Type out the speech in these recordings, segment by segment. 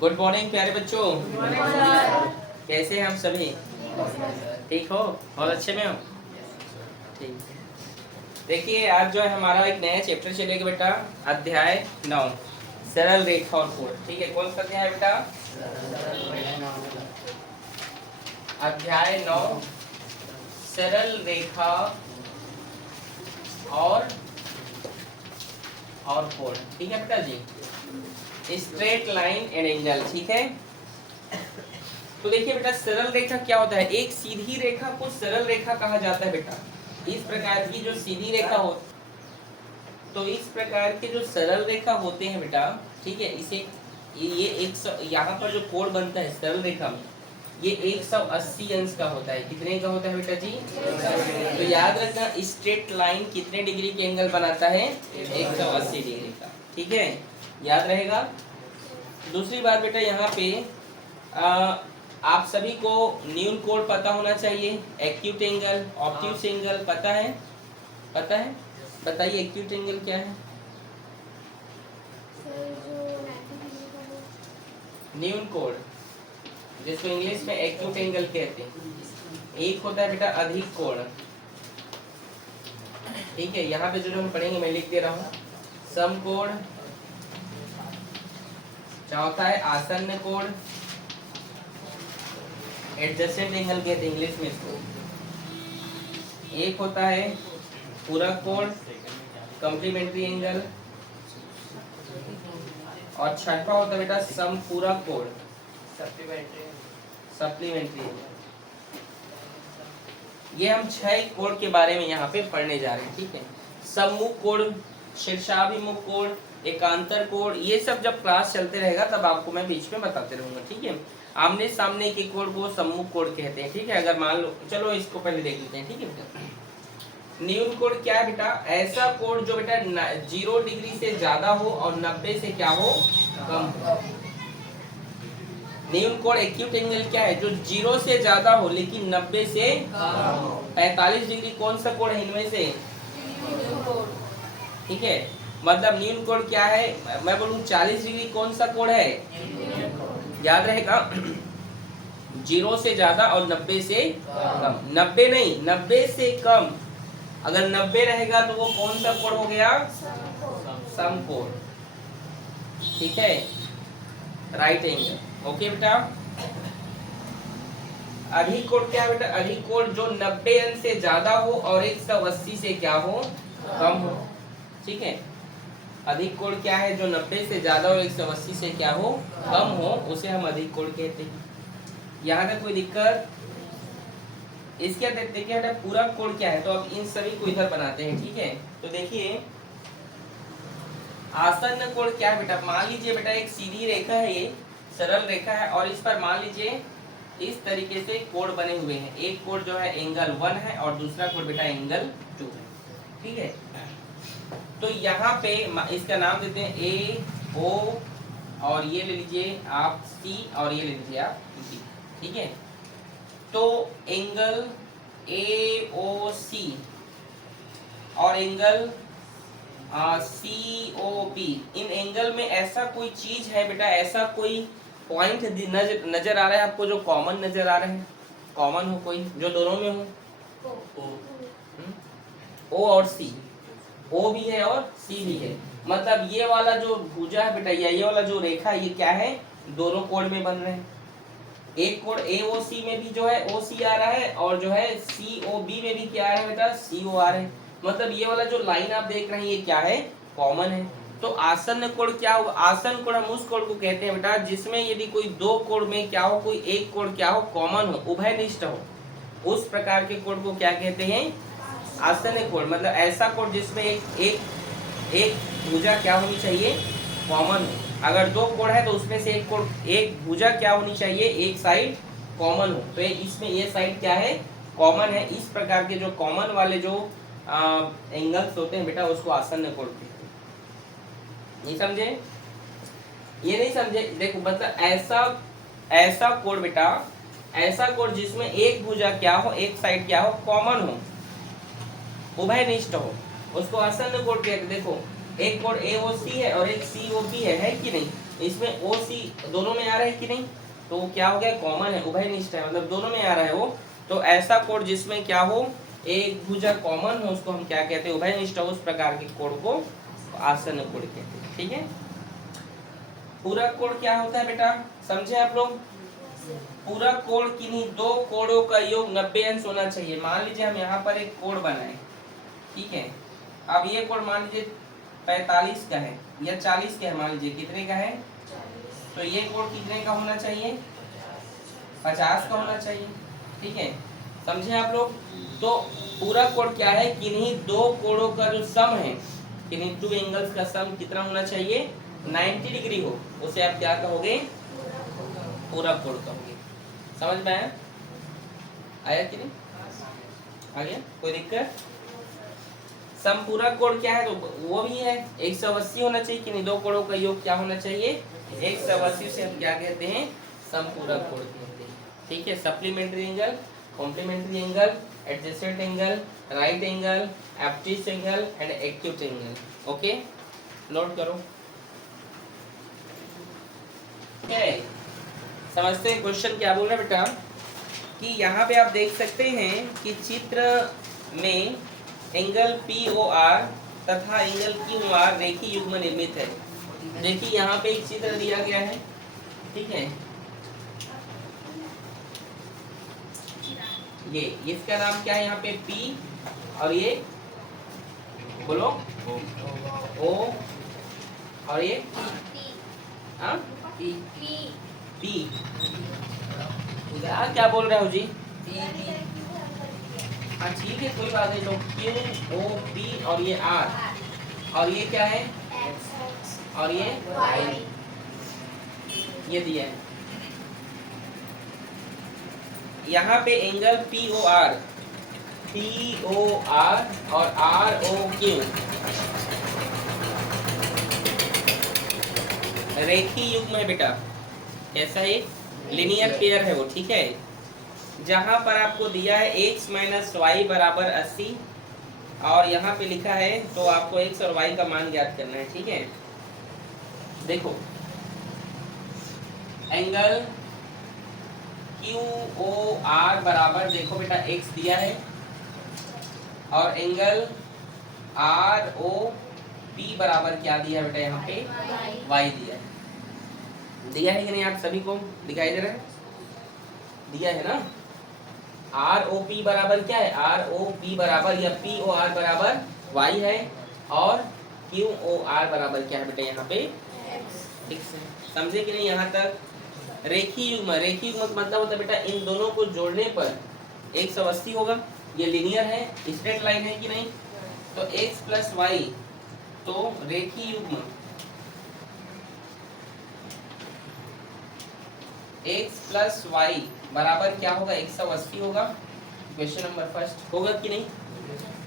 Good morning प्यारे बच्चों। कैसे हैं हम सभी? ठीक हो? बहुत अच्छे में हो? ठीक है। देखिए आज जो है हमारा एक नया चैप्टर चलेगा बेटा, अध्याय 9 सरल रेखा और कोण। ठीक है, कौन सा अध्याय है बेटा? अध्याय 9 सरल रेखा और कोण। ठीक है बेटा जी, स्ट्रेट लाइन एंड एंगल। ठीक है, तो देखिए बेटा सरल रेखा क्या होता है? एक सीधी रेखा को सरल रेखा कहा जाता है बेटा। इस प्रकार की जो सीधी रेखा हो, तो इस प्रकार के जो सरल रेखा होते हैं बेटा, ठीक है, इसे ये यहाँ पर जो कोण बनता है सरल रेखा में, ये 180 अंश का होता है। कितने का होता है बेटा जी? तो याद रखना, स्ट्रेट लाइन कितने डिग्री के एंगल बनाता है? 180 डिग्री का। ठीक है, याद रहेगा। दूसरी बात बेटा, यहाँ पे आप सभी को न्यून कोण पता होना चाहिए। एक्यूट एंगल, ऑब्ट्यूस एंगल पता है? पता है? बताइए एक्यूट एंगल क्या है? न्यून कोण, जिसको इंग्लिश में एक्यूट एंगल कहते हैं। एक होता है बेटा अधिक कोण। ठीक है, यहाँ पे जो हम पढ़ेंगे मैं लिख दे रहा हूँ। समकोण, चौथा है आसन्न कोण, एडजेसेंट एंगल कहते हैं इंग्लिश में इसको। एक होता है पूरक कोण, कॉम्प्लीमेंट्री एंगल, और छठा होता है बेटा समपूरक कोण, सप्लीमेंट्री एंगल। ये हम 6 कोण के बारे में यहाँ पे पढ़ने जा रहे हैं। ठीक है, सम्मुख कोण, शीर्षाभिमुख कोण, एकांतर कोण, ये सब जब क्लास चलते रहेगा तब आपको मैं बीच में बताते रहूंगा। ठीक है, आमने सामने के कोण को सम्मुख कोण कहते हैं। ठीक है, अगर मान लो, चलो इसको पहले देख लेते हैं। ठीक है बेटा, न्यून कोण क्या है बेटा? ऐसा कोण जो बेटा 0 डिग्री से ज्यादा हो और 90 से क्या हो? कम हो। न्यून कोण एक्यूट एंगल क्या है? जो 0 से ज्यादा हो लेकिन 90 से कम हो। 45 डिग्री कौन सा कोण है इनमें से? ठीक है, मतलब न्यून कोण क्या है? मैं बोलूं 40 डिग्री कौन सा कोण है? याद रहेगा, 0 से ज्यादा और 90 से कम। 90 नहीं, 90 से कम। अगर 90 रहेगा तो वो कौन सा कोण हो गया? समकोण। ठीक है, राइट एंगल। ओके बेटा, अधिक कोण क्या है बेटा? अधिक कोण जो 90 अंश से ज्यादा हो और 180 से क्या हो? कम हो। ठीक है, अधिक कोण क्या है? जो 90 से ज्यादा और 180 से क्या हो? कम हो, उसे हम अधिक कोण कहते हैं। यहाँ तक कोई दिक्कत? इसके देखिए बेटा पूरक कोण क्या है, तो अब इन सभी को इधर बनाते हैं। ठीक है, तो देखिए आसन्न कोण क्या है बेटा? मान लीजिए बेटा एक सीधी रेखा है, ये सरल रेखा है, और इस पर मान लीजिए इस तरीके से कोण बने हुए हैं। एक कोण जो है एंगल 1 है और दूसरा कोण बेटा एंगल 2 है। ठीक है, तो यहाँ पे इसका नाम देते हैं ए ओ, और ये ले लीजिए आप सी, और ये ले लीजिए आप डी। ठीक है, तो एंगल ए ओ सी और एंगल सी ओ पी, इन एंगल में ऐसा कोई चीज है बेटा, ऐसा कोई पॉइंट नजर आ रहा है आपको जो कॉमन नजर आ रहा है? कॉमन हो कोई जो दोनों में हो? ओ और सी, ओ भी है और सी भी है। मतलब ये वाला जो भुजा है बेटा, ये वाला जो रेखा, ये क्या है? दोनों कोण में बन रहे हैं। एक कोण AOC में भी जो है OC आ रहा है, और जो है COB में भी क्या आ रहा है बेटा? CO आ रहा है। मतलब ये वाला जो लाइन आप देख रहे हैं ये क्या है? कॉमन है। तो आसन्न कोण क्या हो? आसन्न कोण हम उस कोण को कहते हैं बेटा जिसमें यदि कोई दो कोण में क्या हो, कोई एक कोण क्या हो? कॉमन हो, उभयनिष्ठ हो, उस प्रकार के कोण को क्या कहते हैं? आसन्न कोण। मतलब ऐसा कोण जिसमें एक भुजा क्या होनी चाहिए? कॉमन हो। अगर दो कोण है तो उसमें से एक कोण, एक भुजा क्या होनी चाहिए? एक साइड कॉमन हो। तो इसमें ये साइड क्या है? कॉमन है। इस प्रकार के जो कॉमन वाले जो एंगल्स होते हैं बेटा, उसको आसन्न कोण कहते हैं। नहीं समझे? ये नहीं समझे? देखो मतलब ऐसा कोण बेटा, ऐसा कोण जिसमें एक भुजा क्या हो, एक साइड क्या हो? कॉमन हो, उभयनिष्ठ हो, उसको आसन्न कोण कहते हैं। देखो एक कोण AOC है और एक COB है कि नहीं? इसमें ओ सी दोनों में आ रहा है कि नहीं, तो क्या हो गया, कॉमन है, उभयनिष्ठ है, मतलब दोनों में आ रहा है वो। तो ऐसा कोड जिसमें क्या हो, एक भुजा कॉमन हो, उसको हम क्या कहते हैं, उभयनिष्ठ हो, उस प्रकार के कोड को आसन्न कोड कहते हैं। ठीक है, पूरक कोड क्या होता है बेटा, समझे आप लोग। पूरक कोड किन्हीं दो कोडों का योग 90 अंश होना चाहिए। मान लीजिए हम यहाँ पर एक कोड बनाए, ठीक है, अब ये कोड मान लीजिए 45 का है या 40 का है, मान लीजिए कितने का है, तो ये कोड कितने का होना चाहिए, 50 का होना चाहिए। ठीक है, समझे आप लोग। तो पूरक कोड क्या है, किन्हीं दो कोडों का जो सम है, किन्हीं टू एंगल्स का सम कितना होना चाहिए, 90 डिग्री हो, उसे आप क्या कहोगे, पूरक कोड कहोगे। समझ में आया, आया कि नहीं, आ गया, कोई दिक्कत। समपूरक कोण क्या है, तो वो भी है 180 होना चाहिए, कि नहीं, दो कोणों का योग क्या होना चाहिए, 180 से हम क्या कहते हैं, समपूरक कोण कहते हैं। ठीक है, supplementary angle, complementary angle, adjacent angle, right angle, obtuse angle and acute angle. Okay, note करो। समझते हैं क्वेश्चन क्या बोल रहा है बेटा, कि यहाँ पे आप देख सकते हैं कि चित्र में एंगल POR तथा एंगल QR रेखीय युग्म निर्मित है। देखिए यहाँ पे एक चित्र दिया गया है, ठीक है, ये इसका नाम क्या है, यहाँ पे P और ये बोलो O और ये हाँ P क्या बोल रहे हो जी, हाँ ठीक है, कोई बात नहीं। तो QOP और ये R और ये क्या है, और ये दिया है। यहाँ पे एंगल POR और ROQ रेखीय युग्म है बेटा, कैसा है, लिनियर पेयर है वो। ठीक है, जहां पर आपको दिया है x माइनस वाई बराबर 80 और यहाँ पे लिखा है तो आपको x और y का मान ज्ञात करना है। ठीक है, देखो एंगल QOR बराबर, देखो बेटा x दिया है और एंगल ROP बराबर क्या दिया है बेटा, यहाँ पे y दिया है। दिया है कि नहीं, आप सभी को दिखाई दे रहा है, दिया है ना। ROP बराबर क्या है, ROP बराबर या POR बराबर y है और QOR बराबर क्या है बेटा, यहाँ पे x है। समझे कि नहीं यहाँ तक। रेखीय युग्म, रेखीय युग्म का मतलब होता है बेटा इन दोनों को जोड़ने पर 180 होगा, ये लिनियर है, स्ट्रेट लाइन है कि नहीं, तो x प्लस वाई, तो रेखीय युग्म x प्लस वाई बराबर क्या होगा, 180 होगा। क्वेश्चन नंबर फर्स्ट होगा कि नहीं,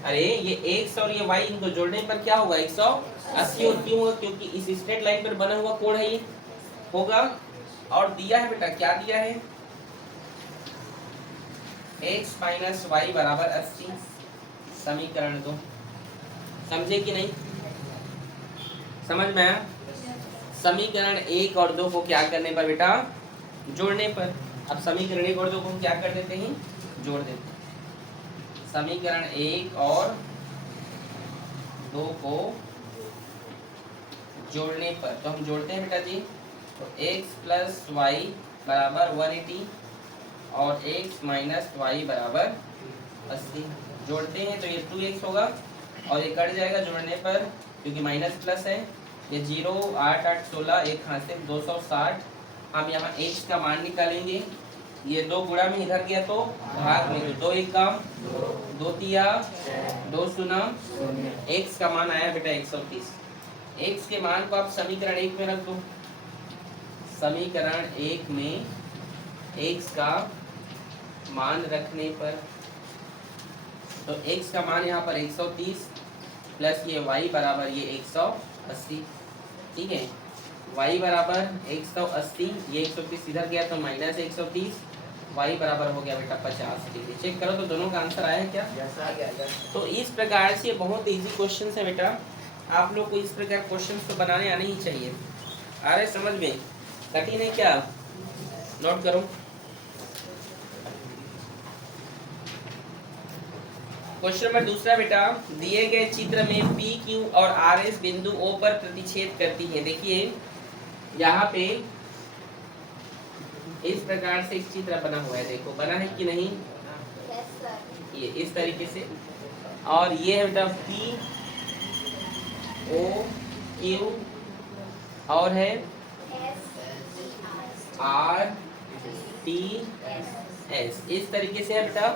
अरे ये x और ये y इनको जोड़ने पर क्या होगा, 180। और क्यों होगा, क्योंकि इस स्ट्रेट लाइन पर बना हुआ कोण है, ये होगा। और दिया है बेटा, क्या दिया है, x माइनस वाई बराबर 80, समीकरण 2। समझे कि नहीं, समझ में आया। समीकरण 1 और 2 को क्या करने पर बेटा, जोड़ने पर। अब समीकरण 1 और 2 को हम क्या कर देते हैं, जोड़ देते हैं। समीकरण 1 और 2 को जोड़ने पर, तो हम जोड़ते हैं बेटा जी, तो x प्लस वाई बराबर 180 और x माइनस वाई बराबर 80 जोड़ते हैं, तो ये 2x होगा और ये कट जाएगा जोड़ने पर, क्योंकि माइनस प्लस है। ये 0 8 8 16, एक हाथ से 260। हम यहाँ x का मान निकालेंगे, ये 2 गुणा में इधर गया तो भाग में, तो 2 एक काम 2 तिया 2 शून्य, x का मान आया बेटा 130। x के मान को आप समीकरण 1 में रख दो। समीकरण 1 में x का मान रखने पर, तो x का मान यहाँ पर 130 प्लस ये y बराबर ये 180। ठीक है, y बराबर 180, ये 130 इधर गया तो माइनस 130, y बराबर हो गया बेटा 50 डिग्री। चेक करो तो दोनों का आंसर आया है क्या, आ गया। तो इस प्रकार से बहुत इजी क्वेश्चन है बेटा, आप लोग को इस प्रकार क्वेश्चन तो बनाने आने ही चाहिए। आ रहे समझ में? कठिन है क्या? नोट करो। क्वेश्चन नंबर दूसरा बेटा, दिए गए चित्र में पी क्यू और आर एस बिंदु ओ पर प्रतिच्छेद करती है। देखिए यहाँ पे इस प्रकार से एक चित्र बना हुआ है, देखो बना है कि नहीं? ये इस तरीके से, और ये है बेटा पी ओ क्यू और है आर टी एस, इस तरीके से है बेटा।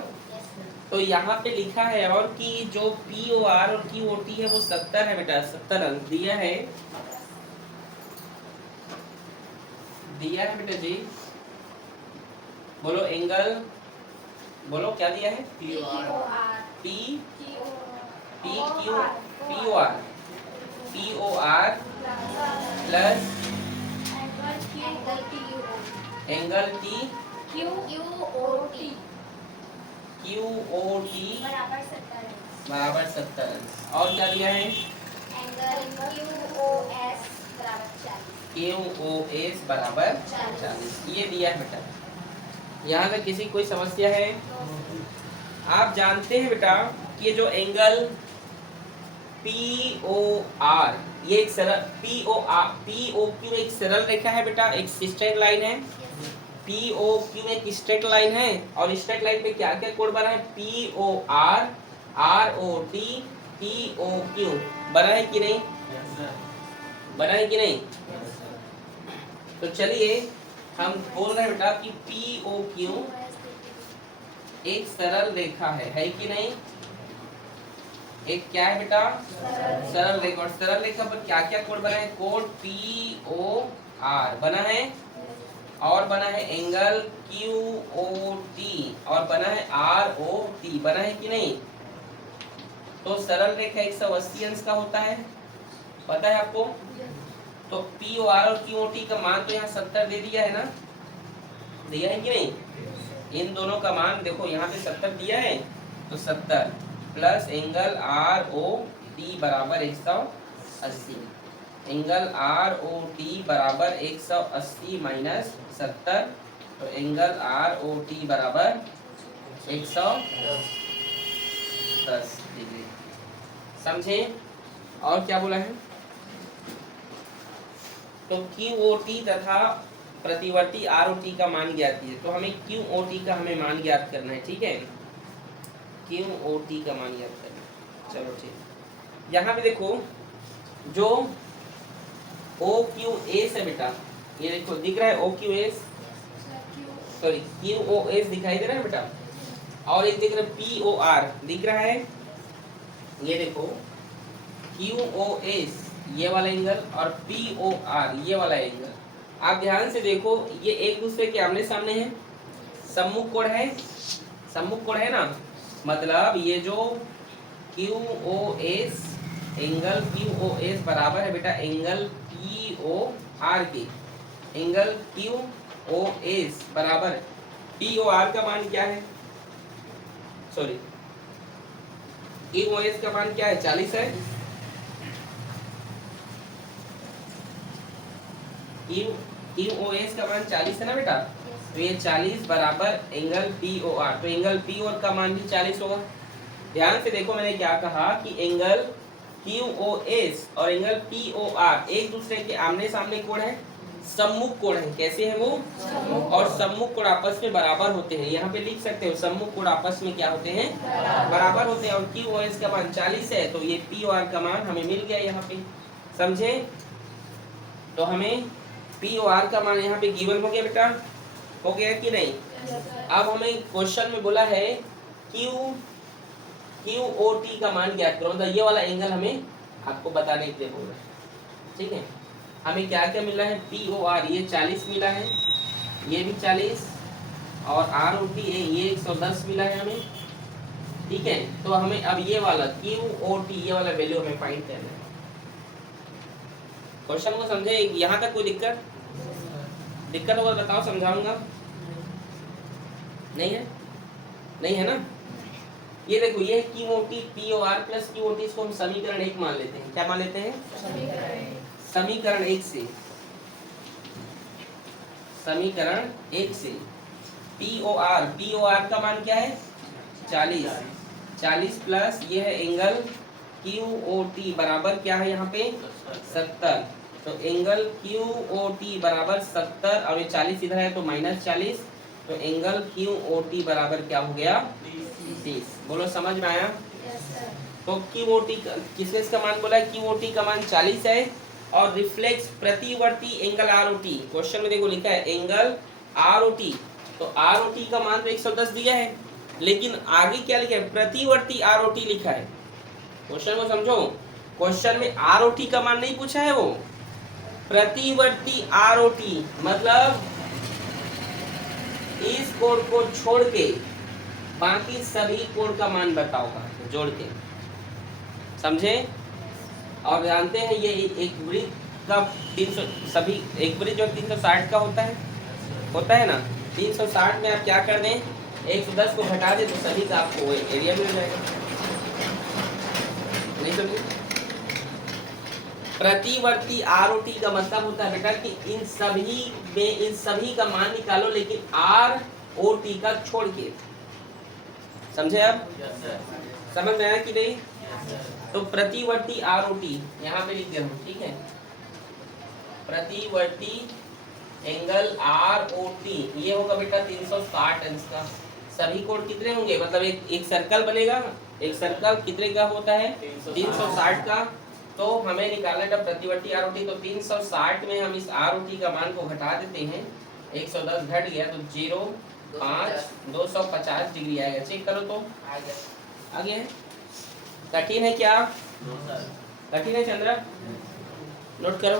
तो यहाँ पे लिखा है और कि जो पी ओ आर और क्यू ओ टी है वो 70 है बेटा, 70 अंक दिया है बेटा जी। बोलो एंगल, बोलो क्या दिया है? P Q R plus angle T Q O T बराबर 70 अंक। और क्या दिया है? क्यू ओ एस बराबर 40, ये दिया है बेटा। यहाँ तक किसी कोई समस्या है? आप जानते हैं बेटा कि ये जो एंगल पी ओ आर, ये एक सरल पी ओ क्यू एक सरल रेखा है बेटा, एक स्ट्रेट लाइन है। पी ओ क्यू एक स्ट्रेट लाइन है और स्ट्रेट लाइन पे क्या क्या कोण बना है? P O R, R O T, P O Q, बना है कि नहीं? बना है कि नहीं? तो चलिए हम बोल रहे हैं बेटा कि पी ओ क्यू एक सरल रेखा है कि नहीं? एक क्या है बेटा? सरल रेखा। और सरल रेखा पर क्या क्या कोण बना है? कोण पी ओ आर बना है, और बना है एंगल क्यू ओ टी, और बना है आर ओ टी, बना है कि नहीं? तो सरल रेखा 180 अंश का होता है, पता है आपको? तो पी ओ आर और क्यू ओ टी का मान तो यहाँ 70 दे दिया है ना, दिया है कि नहीं? इन दोनों का मान देखो यहाँ पे 70 दिया है, तो 70 plus angle R O T बराबर 180, एंगल आर ओ टी बराबर 180 माइनस 70, तो एंगल आर ओ टी बराबर 110 डिग्री। समझे? और क्या बोला है? तो क्यू ओ टी तथा प्रतिवर्ती आर ओ टी का मान ज्ञात कीजिए। तो हमें क्यू ओ टी का हमें मान ज्ञात करना है, ठीक है? क्यू ओ टी का मान ज्ञात करना है। चलो ठीक, यहाँ पे देखो जो ओ क्यू एस है बेटा, ये देखो दिख रहा है O Q S, sorry Q O S दिखाई दे रहा है बेटा, और एक दिख रहा है पी ओ आर दिख रहा है। ये देखो क्यू ओ एस ये वाला एंगल और पी ओ आर ये वाला एंगल, आप ध्यान से देखो ये एक दूसरे के आमने सामने हैं, सम्मुख कोण है, सम्मुख कोण है ना। मतलब ये जो Q O S, angle Q O S बराबर है बेटा एंगल पी ओ आर के। एंगल क्यू ओ एस बराबर पी ओ आर का मान क्या है? सॉरी क्यू ओ एस का मान क्या है? 40 है। क्यू ओ एस का मान 40 है ना बेटा, तो ये 40 बराबर एंगल पी ओ आर, तो एंगल पी ओ आर का मान भी 40 होगा। ध्यान से देखो मैंने क्या कहा कि एंगल क्यू ओ एस और एंगल पी ओ आर एक दूसरे के आमने सामने कोण है, सम्मुख कोण है। कैसे है वो? और सम्मुख कोण आपस में बराबर होते हैं। यहाँ पे लिख सकते हो सम्मुख कोण आपस में क्या होते हैं? बराबर होते हैं। और क्यू ओ एस का मान 40 है, तो ये पी ओ आर का मान हमें मिल गया यहाँ पे। समझे? तो हमें पी ओ आर का मान यहाँ पे गिवन हो गया बेटा, हो गया कि नहीं? अब हमें क्वेश्चन में बोला है क्यू ओ टी का मान ज्ञात करो, मतलब ये वाला एंगल हमें आपको बताने के लिए बोल रहा है, ठीक है? हमें क्या क्या मिला है? पी ओ आर ये 40 मिला है, ये भी 40, और आर ओ टी ये 110 मिला है हमें, ठीक है? तो हमें अब ये वाला क्यू ओ टी ये वाला वैल्यू हमें फाइंड करना है। क्वेश्चन को समझे? यहाँ तक कोई दिक्कत होगा बताओ, समझाऊंगा। नहीं है? नहीं है ना? ये देखो ये Q O T P O R plus Q O T, इसको हम समीकरण 1 मान लेते हैं। क्या मान लेते हैं? समीकरण 1 से समीकरण 1 से POR का मान क्या है 40 प्लस ये है एंगल QOT बराबर क्या है यहाँ पे 70। तो एंगल QOT बराबर 70 और ये 40 इधर है तो -40, तो एंगल QOT बराबर क्या हो गया 30। बोलो समझ में आया? तो QOT किसका मान बोला है? QOT का मान 40 है और रिफ्लेक्स प्रतिवर्ती एंगल ROT, क्वेश्चन में देखो लिखा है एंगल ROT, तो ROT का मान तो 110 दिया है, लेकिन आगे क्या लिखा है? प्रतिवर्ती ROT लिखा है। क्वेश्चन को समझो, क्वेश्चन में ROT का मान नहीं पूछा है, वो प्रतिवर्ती ROT मतलब इस कोण को छोड़ के बाकी सभी कोण का मान बताओगा जोड़ के, समझे? और जानते हैं ये एक वृत्त का 300 सभी एक वृत्त जो 360 का होता है ना, 360 में आप क्या कर दें 110 को घटा दें तो सभी का आपको एरिया मिल जाएगा। नहीं समझे? प्रतिवर्ती ROT का मतलब होता है बेटा कि इन सभी का मान निकालो, लेकिन ROT का छोड़ के, समझे? अब समझ में आया कि नहीं? तो प्रतिवर्ती ROT यहाँ पे लिख दिया हूँ, ठीक है? प्रतिवर्ती एंगल ROT ये होगा बेटा 360 अंश का। सभी कोण कितने होंगे? मतलब एक सर्कल बनेगा, एक सर्कल कितने का होता है 360 का। तो हमें निकालना था प्रतिवर्ती ROT, तो 360 में हम इस ROT का मान को घटा देते हैं, 110 घट गया तो 0.5 250 डिग्री आएगा। चेक करो तो आ गया है। कठिन है क्या? कठिन है चंद्रा? नोट करो।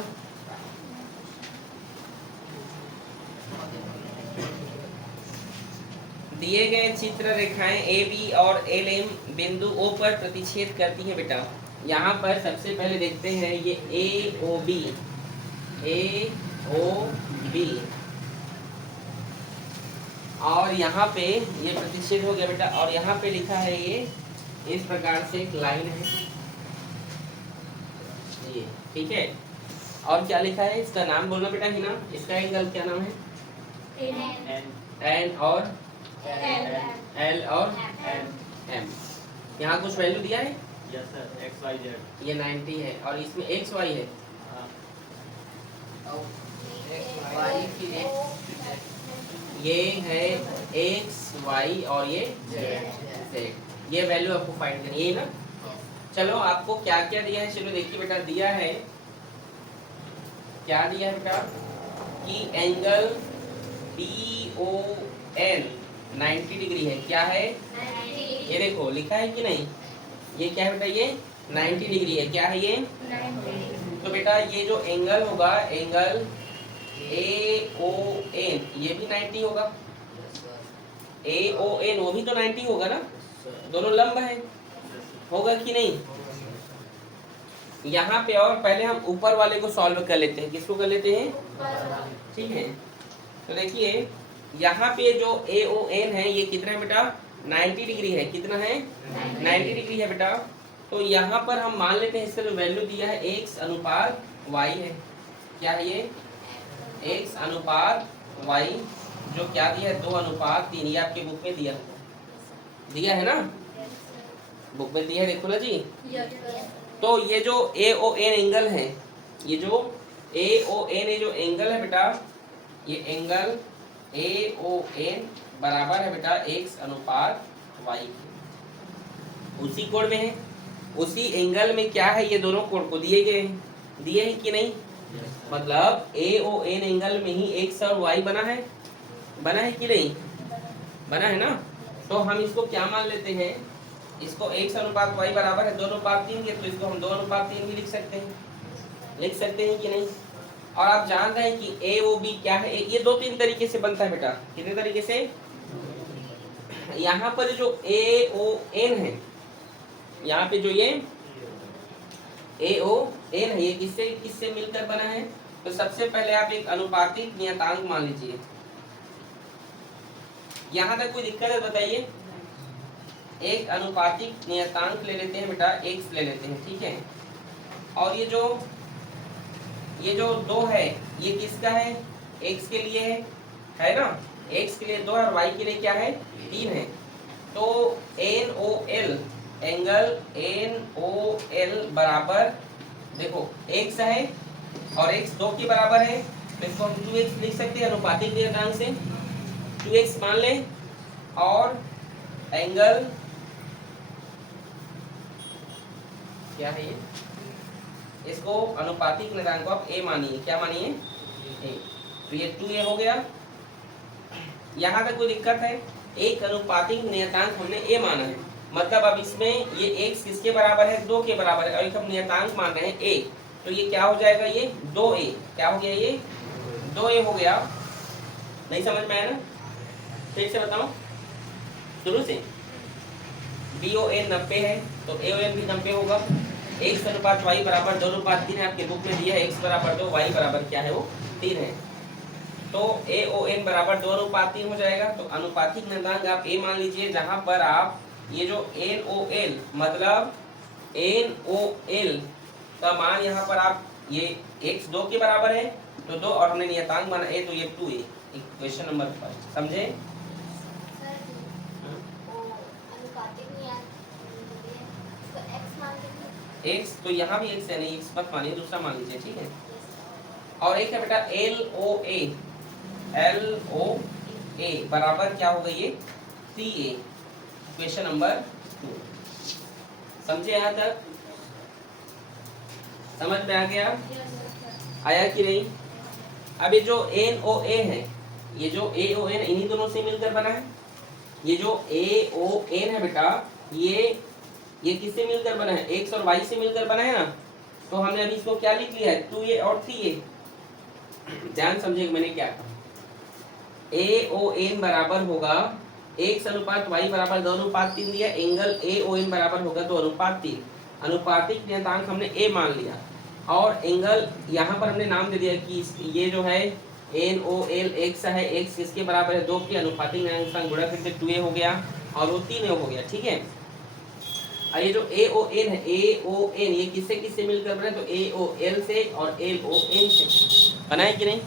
दिए गए चित्र रेखाएं AB और LM बिंदु O पर प्रतिच्छेद करती हैं बेटा। यहाँ पर सबसे पहले देखते हैं ये AOB और यहाँ पे ये प्रतिच्छेद हो गया बेटा, और यहाँ पे लिखा है ये इस प्रकार से एक लाइन है ये, ठीक है? और क्या लिखा है? इसका नाम बोलना बेटा ही ना, इसका एंगल क्या नाम है? N और L और M। यहाँ कुछ वैल्यू दिया है? यस सर, XYZ ये 90 है और इसमें XY है। ये है XY और ये Z। ये वैल्यू आपको फाइंड करनी है ना। चलो आपको क्या क्या दिया है, चलो देखिए बेटा। दिया है क्या दिया है बेटा कि एंगल BON 90 डिग्री है। क्या है? ये देखो लिखा है कि नहीं? ये क्या है बेटा? ये 90 डिग्री है। क्या है ये? 90। तो बेटा ये जो एंगल होगा, एंगल AON ये भी 90 होगा। AON वो भी तो 90 होगा ना, दोनों लंब है, होगा कि नहीं? यहाँ पे और पहले हम ऊपर वाले को सॉल्व कर लेते हैं। किसको कर लेते हैं? ठीक है, तो देखिए यहाँ पे जो AON है ये कितना है बेटा? 90 डिग्री है। कितना है? 90 डिग्री है बेटा। तो यहाँ पर हम मान लेते हैं इसका जो वैल्यू दिया है x अनुपात y है। क्या है ये? x अनुपात y, जो क्या दिया है 2:3। ये आपके बुक में दिया है ना, बुक में दिया है, देखो ना जी। तो ये जो AON एंगल है, ये जो AON जो एंगल है बेटा, ये एंगल AON बराबर है बेटा x अनुपात y के। उसी कोण में है, उसी एंगल में क्या है? ये दोनों कोण को दिए गए हैं, दिए हैं कि नहीं? मतलब AON एंगल में ही x और y बना है कि नहीं? बना है ना। तो हम इसको क्या मान लेते हैं? इसको x अनुपात y बराबर है 2:3 के, तो इसको हम 2:3 भी लिख सकते हैं कि नहीं? और आप जान रहे हैं कि AOB क्या है? ये 2-3 तरीके से बनता है बेटा। कितने तरीके से? यहाँ पर जो AON है, यहाँ पे जो ये AON है, ये किससे मिलकर बना है? तो सबसे पहले आप एक अनुपातिक नियतांक मान लीजिए। यहाँ तक कोई दिक्कत है बताइए? एक अनुपातिक नियतांक ले लेते हैं बेटा, x ले लेते हैं, ठीक है? और ये जो 2 है ये किसका है? x के लिए है, है ना, x के लिए 2 है और y के लिए क्या है 3 है। तो NOL एंगल NOL बराबर देखो x है और x 2 के बराबर है, तो इसको हम 2x लिख सकते हैं अनुपातिक नियतांक से, 2x मान लें। और एंगल क्या है ये, इसको अनुपातिक नियतांक को आप a मानिए, क्या मानिए a, तो ये 2a हो गया। यहाँ तक कोई दिक्कत है, एक अनुपातिक नियतांक हमने a माना है, मतलब अब इसमें ये x किसके बराबर है 2 के बराबर है, और एक हम नियतांक मान रहे हैं a, तो ये क्या हो जाएगा ये 2a, क्या हो गया ये 2a हो गया। नहीं समझ में आया ना, ठीक से बताओ शुरू से। BON 90 है तो AON भी 90 होगा। x अनुपात y बराबर 2:3 है, आपके बुक में दिया है x बराबर 2, y बराबर क्या है वो 3 है, तो AON बराबर 2:3 हो जाएगा। तो अनुपातिक नियतांक आप a मान लीजिए, जहां पर आप ये जो NOL मतलब NOL का मान यहाँ पर आप ये x 2 के बराबर है तो 2, और हमने नियतांक माना a, तो ये 2a। क्वेश्चन नंबर 5 समझे। x तो यहाँ भी x है, नहीं x मत मानिए, दूसरा मान लीजिए, ठीक है। और एक है बेटा LOA बराबर क्या होगा ये 3a। क्वेश्चन नंबर 2 समझे, यहाँ तक समझ में आ गया, आया कि नहीं। अब ये जो NOA है, ये जो AON इन्हीं दोनों से मिलकर बना है। ये जो AON है बेटा, ये किससे मिलकर बना है, x और y से मिलकर बना है ना, तो हमने अभी इसको क्या लिख लिया है 2a और 3a। ध्यान समझिए मैंने क्या कहा, AON बराबर होगा x अनुपात y बराबर 2:3 दिया, एंगल AON बराबर होगा 2:3। अनुपातिक नियतांक हमने a मान लिया, और एंगल यहाँ पर हमने नाम दे दिया कि ये जो है NOL x है, x किसके बराबर है 2 के, अनुपातिक नियतांक गुणा करके 2a हो गया और वो 3a हो गया, ठीक है। और ये जो AON है, AON ये किससे किससे मिलकर बना है, तो AOL से और LON से बना है कि नहीं,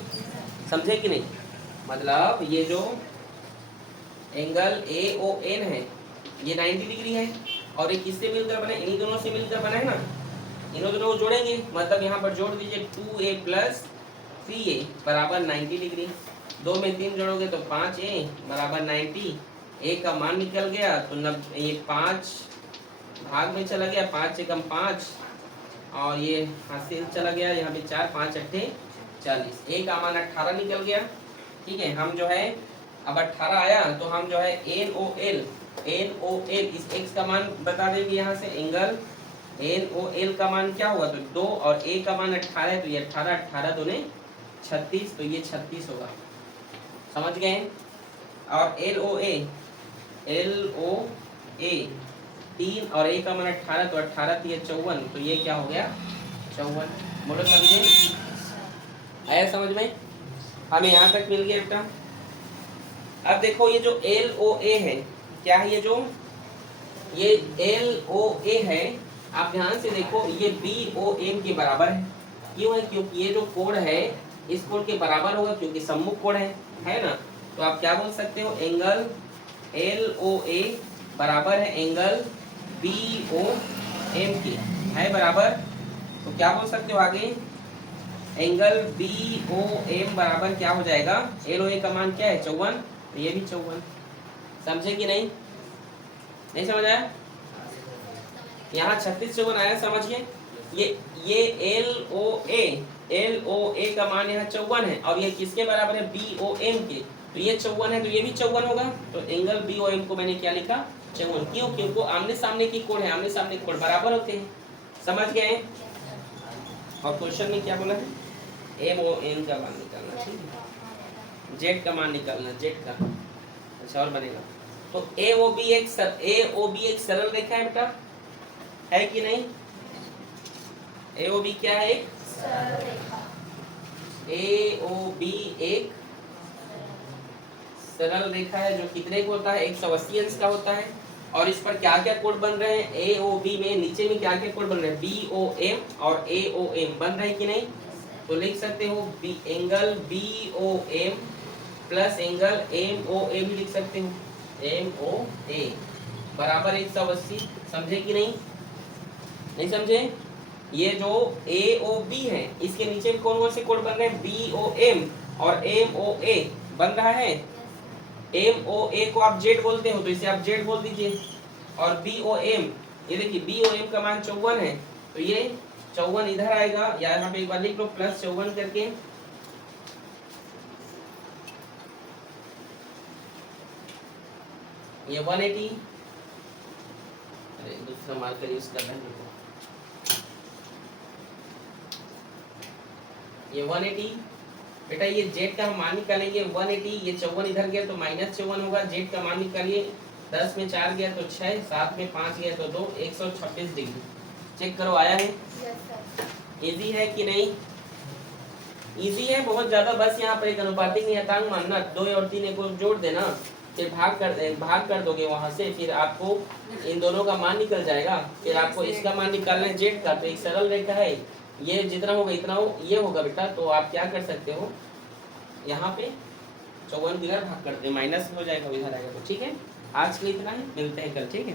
समझे कि नहीं। मतलब ये जो एंगल AON है ये 90 डिग्री है, और ये किससे मिलकर बना है, इन्हीं दोनों से मिलकर बना है ना, इन्हों दोनों को जोड़ेंगे, मतलब यहाँ पर जोड़ दीजिए 2a + 3a बराबर 90 डिग्री। 2 में 3 जोड़ोगे तो 5a बराबर 90, a का मान निकल गया तो ये 5 भाग में चला गया, 5 से कम 5, और ये हासिल चला गया, यहाँ पे 4 5 8 40, a का मान 18 निकल गया, ठीक है। हम जो है अब 18 आया तो हम जो है NOL इस x का मान बता देंगे यहाँ से, एंगल NOL का मान क्या होगा, तो 2 और a का मान 18 है, तो ये 18 18 दूने 36, तो ये 36 होगा, समझ गए। और LOA 3 और a का मान 18, तो 18 3 54, तो ये क्या हो गया 54। बोलो समझे, आया समझ में, हमें यहाँ तक मिल गया बेटा। अब देखो ये जो LOA है क्या है, ये LOA है, आप ध्यान से देखो ये BOM के बराबर है, क्यों है, क्योंकि ये जो कोण है इस कोण के बराबर होगा, क्योंकि सम्मुख कोण है ना। तो आप क्या बोल सकते हो, एंगल LOA बराबर है एंगल BOM के, है बराबर, तो क्या बोल सकते हो आगे, एंगल BOM बराबर क्या हो जाएगा, LOA का मान क्या है 54, तो ये भी 54। समझे कि नहीं, नहीं समझ आया, यहाँ 36 54 आया, समझिए। ये LOA का मान यहाँ 54 है, और ये किसके बराबर है BOM के, तो ये 54 है, तो ये भी 54 होगा, तो एंगल BOM को मैंने क्या लिखा 54, क्यों, क्योंकि आमने सामने की कोण है, आमने सामने कोण बराबर होते हैं, समझ गए। और क्वेश्चन में क्या बोला है, MON का मान निकालना, ठीक है, Z का मान निकालना, Z का, अच्छा और बनेगा। तो AOB एक सरल रेखा है बेटा, है कि नहीं, AOB क्या है, एक सरल रेखा, AOB एक सरल रेखा है, जो कितने को होता है 180 अंश का होता है। और इस पर क्या क्या कोण बन रहे हैं, AOB में नीचे में क्या क्या कोण बन रहे हैं, BOM और AOM बन रहे हैं कि नहीं, तो लिख सकते हो angle BOM plus angle MOA भी लिख सकते हो, MOA बराबर 180। समझे कि नहीं? नहीं समझे? ये जो AOB है इसके नीचे भी कौन कौन से कोड बन रहे हैं? BOM और MOA बन रहा है। MOA को आप जेड बोलते हो तो इसे आप जेड बोल दीजिए, और BOM, ये देखिए BOM का मान 54 है तो ये 54 इधर आएगा, या यहाँ पे एक बार लिख लो प्लस 54 करके, ये 180, अरे दूसरा मार्कर यूज करना है देखो, ये 180 बेटा, ये जेड का मान निकालेंगे 180, ये 54 इधर गया तो -54 होगा, जेड का मान निकालिए, 10 में 4 गया तो 6, 7 में 5 गया तो 2, 126 डिग्री। चेक करो आया है? इजी है कि नहीं? इजी है बहुत ज्यादा, बस यहाँ पर एक अनुपातिक नियतांक मानना, 2 और 3 को जोड़ देना, फिर भाग कर दोगे वहां से, फिर आपको इन दोनों का मान निकल जाएगा, फिर आपको इसका मान निकालना है जेड का, तो एक सरल रेखा है, ये जितना होगा इतना ये होगा बेटा, तो आप क्या कर सकते हो, यहाँ पे 54 इधर भाग कर दे, माइनस हो जाएगा इधर आएगा, तो ठीक है। आज के लिए इतना ही, मिलते हैं कल, ठीक है।